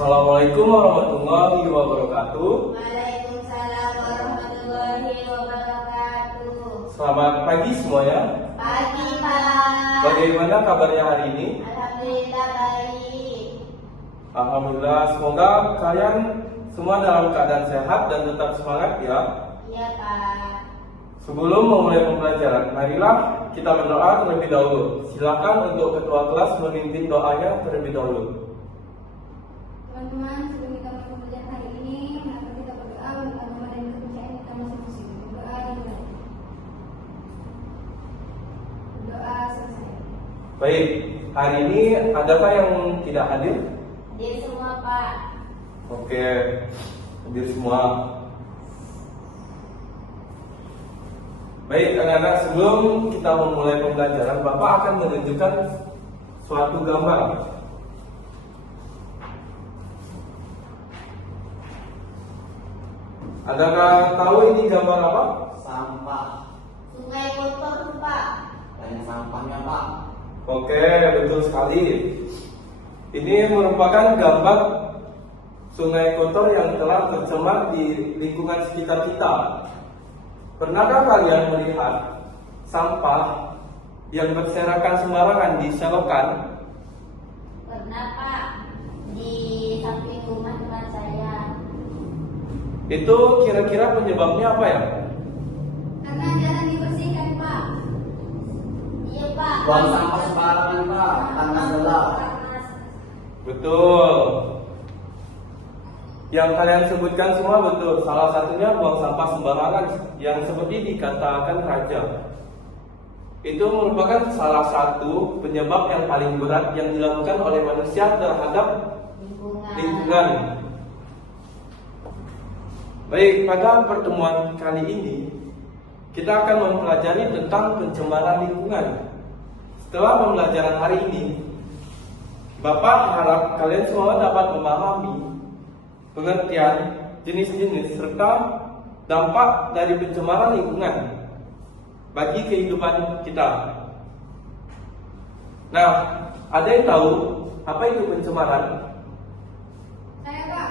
Assalamualaikum warahmatullahi wabarakatuh. Waalaikumsalam warahmatullahi wabarakatuh. Selamat pagi semuanya. Pagi, Pak. Bagaimana kabarnya hari ini? Alhamdulillah baik. Alhamdulillah, semoga kalian semua dalam keadaan sehat dan tetap semangat ya. Iya, Pak. Sebelum memulai pembelajaran, marilah kita berdoa terlebih dahulu. Silakan untuk ketua kelas memimpin doanya terlebih dahulu. Teman-teman, sebelum kita mulai pembelajaran hari ini, mari kita berdoa untuk agama dan kepercayaan kita masing-masing. Berdoa dimulai. Berdoa selesai. Baik, hari ini adakah yang tidak hadir? Hadir semua, Pak. Oke, hadir semua. Baik, anak-anak, sebelum kita memulai pembelajaran, Bapak akan menunjukkan suatu gambar. Adakah tahu ini gambar apa? Sampah. Sungai kotor, Pak. Banyak sampahnya, Pak. Oke, betul sekali. Ini merupakan gambar sungai kotor yang telah tercemar di lingkungan sekitar kita. Pernahkah kalian melihat sampah yang berserakan sembarangan di selokan? Pernah, Pak. Di samping rumah teman saya. Itu kira-kira penyebabnya apa ya? Karena jarang dibersihkan, Pak. Iya, Pak. Buang sampah sembarangan, Pak. Tanah gelap. Betul. Yang kalian sebutkan semua betul. Salah satunya buang sampah sembarangan yang seperti dikatakan Raja. Itu merupakan salah satu penyebab yang paling berat yang dilakukan oleh manusia terhadap lingkungan. Baik, pada pertemuan kali ini kita akan mempelajari tentang pencemaran lingkungan. Setelah pembelajaran hari ini, Bapak harap kalian semua dapat memahami pengertian jenis-jenis serta dampak dari pencemaran lingkungan bagi kehidupan kita. Nah, ada yang tahu apa itu pencemaran? Saya, Pak.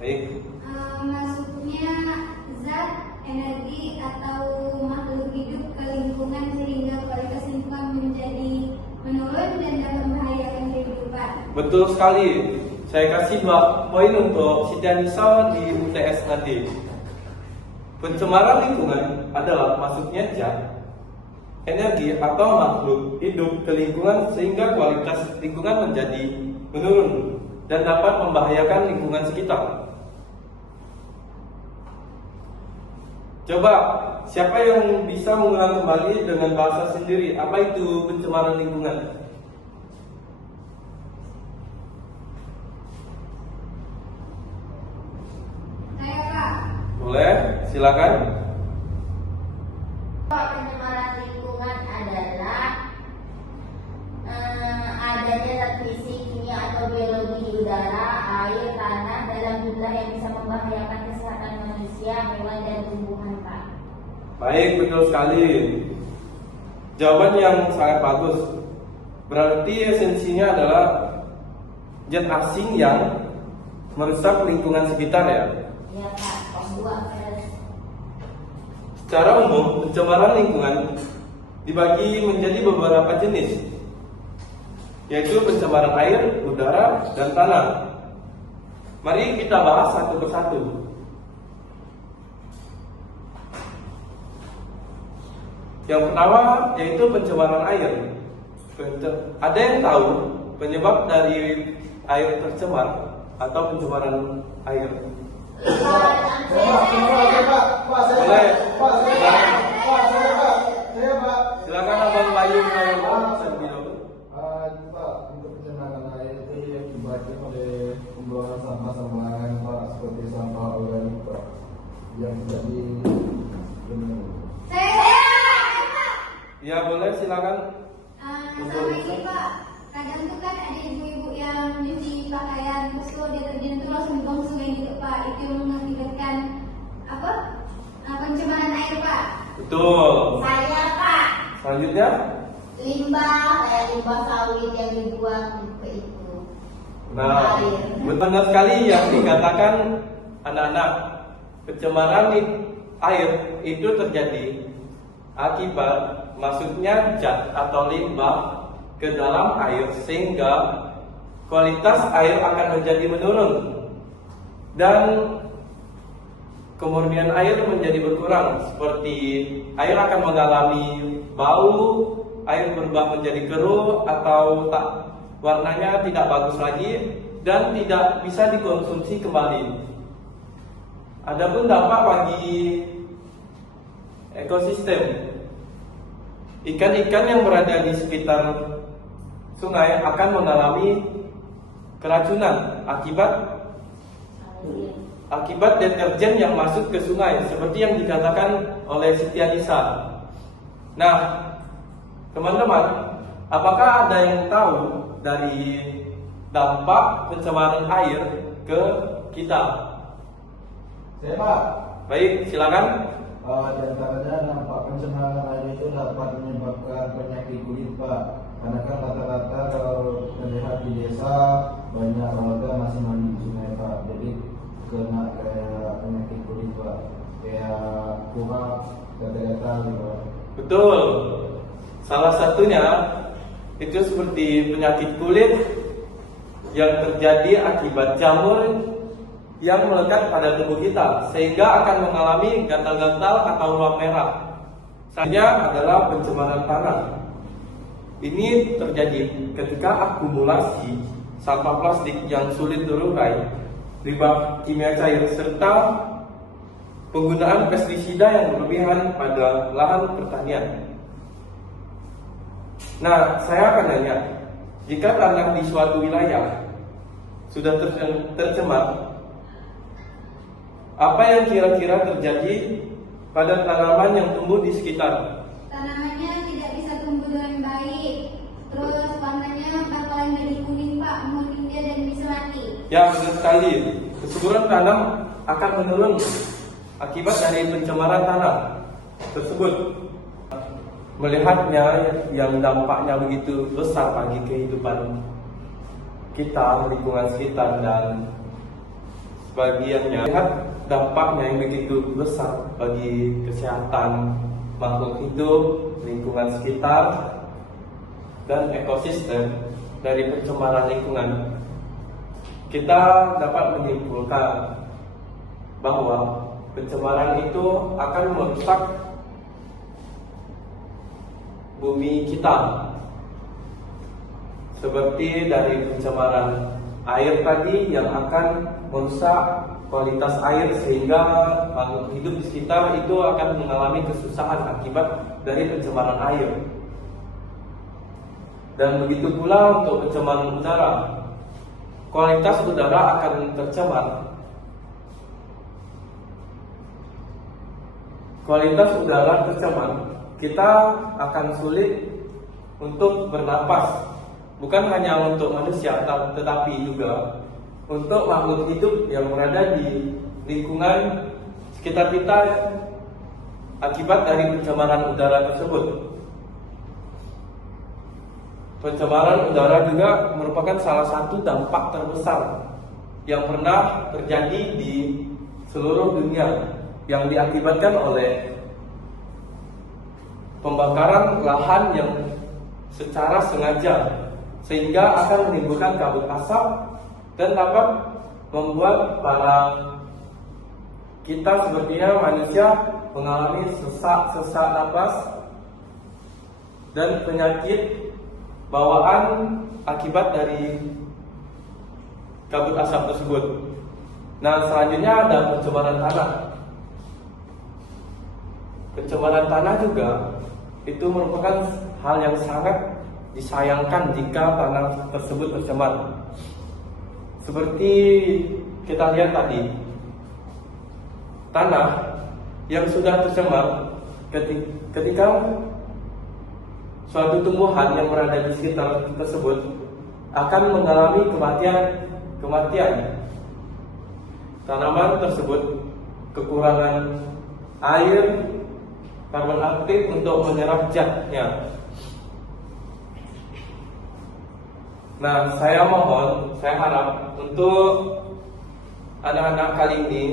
Baik. Masuknya zat, energi, atau makhluk hidup ke lingkungan sehingga kualitas lingkungan menjadi menurun dan dapat membahayakan kehidupan. Betul sekali. Saya kasih 2 poin untuk Siti Anissa di UTS nanti. Pencemaran lingkungan adalah masuknya zat, energi atau makhluk hidup ke lingkungan sehingga kualitas lingkungan menjadi menurun dan dapat membahayakan lingkungan sekitar. Coba, siapa yang bisa mengulang kembali dengan bahasa sendiri apa itu pencemaran lingkungan? Saya, Pak. Boleh, silakan. Pencemaran lingkungan adalah adanya zat fisik, kimia atau biologi di udara, air, tanah dalam jumlah yang bisa membahayakan kesehatan manusia, hewan, dan tumbuhan, Pak. Baik, betul sekali. Jawaban yang sangat bagus. Berarti esensinya adalah zat asing yang merusak lingkungan sekitar ya. Iya, Pak. Pembuang virus. Secara umum, pencemaran lingkungan dibagi menjadi beberapa jenis, yaitu pencemaran air, udara, dan tanah. Mari kita bahas satu persatu. Yang pertama yaitu pencemaran air. Ada yang tahu penyebab dari air tercemar atau pencemaran air? Silakan Abang Bayu terlebih dahulu. Pak, untuk pencemaran air itu diakibatkan oleh pembuangan sampah sembarangan, Pak, seperti sampah organik, Pak, yang menjadi Ya boleh, silakan. Sama ini, Pak. Kadang tuh kan ada ibu-ibu yang nyuci pakaian terus kalau deterjen itu langsung dibuang sungai gitu, Pak. Itu yang mengakibatkan apa? Pencemaran air, Pak. Betul. Saya, Pak. Selanjutnya, Limbah, kayak limbah sawit yang dibuang ke itu. Nah, benar sekali yang dikatakan anak-anak, pencemaran air itu terjadi akibat masuknya zat atau limbah ke dalam air sehingga kualitas air akan menjadi menurun dan kemurnian air menjadi berkurang, seperti air akan mengalami bau, air berubah menjadi keruh atau warnanya tidak bagus lagi dan tidak bisa dikonsumsi kembali. Adapun dampak bagi ekosistem, ikan-ikan yang berada di sekitar sungai akan mengalami keracunan akibat deterjen yang masuk ke sungai, seperti yang dikatakan oleh Siti Anissa. Nah, teman-teman, apakah ada yang tahu dari dampak pencemaran air ke kita? Saya Pak. Baik, silakan. Di antaranya dampak pencemaran air itu dapat menyebabkan penyakit kulit Pak. Karena kan rata-rata kalau terlihat di desa banyak warga masih mandi di sungai Pak. Jadi kena kayak penyakit kulit Pak, kayak kurang gatal-gatal gitu Pak. Betul. Salah satunya itu seperti penyakit kulit yang terjadi akibat jamur yang melekat pada tubuh kita sehingga akan mengalami gatal-gatal atau ruam merah. Selanjutnya adalah pencemaran tanah. Ini terjadi ketika akumulasi sampah plastik yang sulit terurai, limbah kimia cair, serta penggunaan pestisida yang berlebihan pada lahan pertanian. Nah, saya akan nanya, jika tanah di suatu wilayah sudah tercemar, apa yang kira-kira terjadi pada tanaman yang tumbuh di sekitar? Tanamannya tidak bisa tumbuh dengan baik. Terus warnanya bakalan jadi kuning Pak, menguning dia dan bisa mati. Ya, benar sekali. Kesuburan tanam akan menurun akibat dari pencemaran tanah tersebut. Melihatnya yang dampaknya begitu besar bagi kehidupan kita, lingkungan sekitar dan sebagiannya, lihat dampaknya yang begitu besar bagi kesehatan makhluk hidup, lingkungan sekitar, dan ekosistem dari pencemaran lingkungan. Kita dapat menyimpulkan bahwa pencemaran itu akan merusak bumi kita, seperti dari pencemaran air tadi yang akan merusak kualitas air sehingga makhluk hidup di sekitar itu akan mengalami kesusahan akibat dari pencemaran air. Dan begitu pula untuk pencemaran udara, kualitas udara akan tercemar. Kualitas udara tercemar, kita akan sulit untuk bernapas, bukan hanya untuk manusia tetapi juga untuk makhluk hidup yang berada di lingkungan sekitar kita akibat dari pencemaran udara tersebut. Pencemaran udara juga merupakan salah satu dampak terbesar yang pernah terjadi di seluruh dunia yang diakibatkan oleh pembakaran lahan yang secara sengaja, sehingga akan menimbulkan kabut asap dan dapat membuat kita sepertinya manusia mengalami sesak napas dan penyakit bawaan akibat dari kabut asap tersebut. Nah, selanjutnya ada pencemaran tanah. Pencemaran tanah juga itu merupakan hal yang sangat disayangkan jika tanah tersebut tercemar. Seperti kita lihat tadi, tanah yang sudah tercemar ketika suatu tumbuhan yang berada di sekitar tersebut akan mengalami kematian. Tanaman tersebut kekurangan air, karbon aktif untuk menyerap zatnya. Nah, saya mohon, saya harap untuk anak-anak kali ini,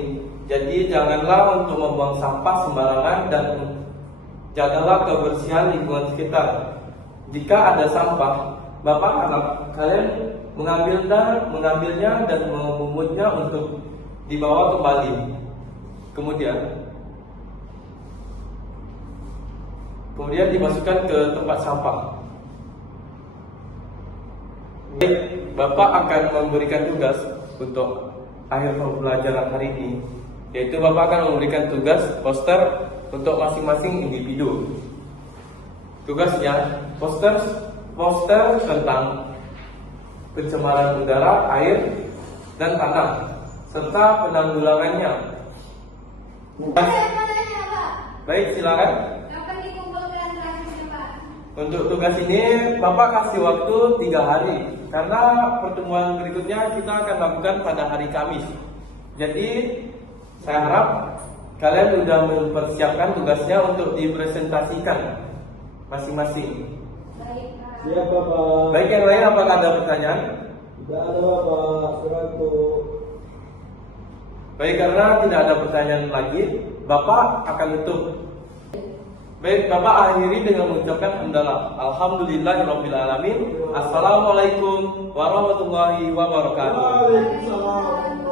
jadi janganlah untuk membuang sampah sembarangan dan jagalah kebersihan lingkungan sekitar. Jika ada sampah, Bapak harap kalian mengambilnya dan memumutnya untuk dibawa kembali. Kemudian dimasukkan ke tempat sampah. Baik, Bapak akan memberikan tugas untuk akhir pembelajaran hari ini, yaitu Bapak akan memberikan tugas poster untuk masing-masing individu. Tugasnya poster tentang pencemaran udara, air, dan tanah, serta penanggulangannya. Ada yang mau tanya, Pak? Baik, silakan. Kapan dikumpulkan terakhirnya, Pak? Untuk tugas ini Bapak kasih waktu 3 hari, karena pertemuan berikutnya kita akan lakukan pada hari Kamis. Jadi saya harap kalian sudah mempersiapkan tugasnya untuk dipresentasikan masing-masing. Baik, Pak. Siap Bapak. Baik, yang lain apakah ada pertanyaan? Tidak ada Bapak, selaku. Baik, karena tidak ada pertanyaan lagi, Bapak akan tutup. Baik, Bapak akhiri dengan mengucapkan hamdalah. Alhamdulillahirabbil alamin. Assalamualaikum warahmatullahi wabarakatuh. Waalaikumsalam.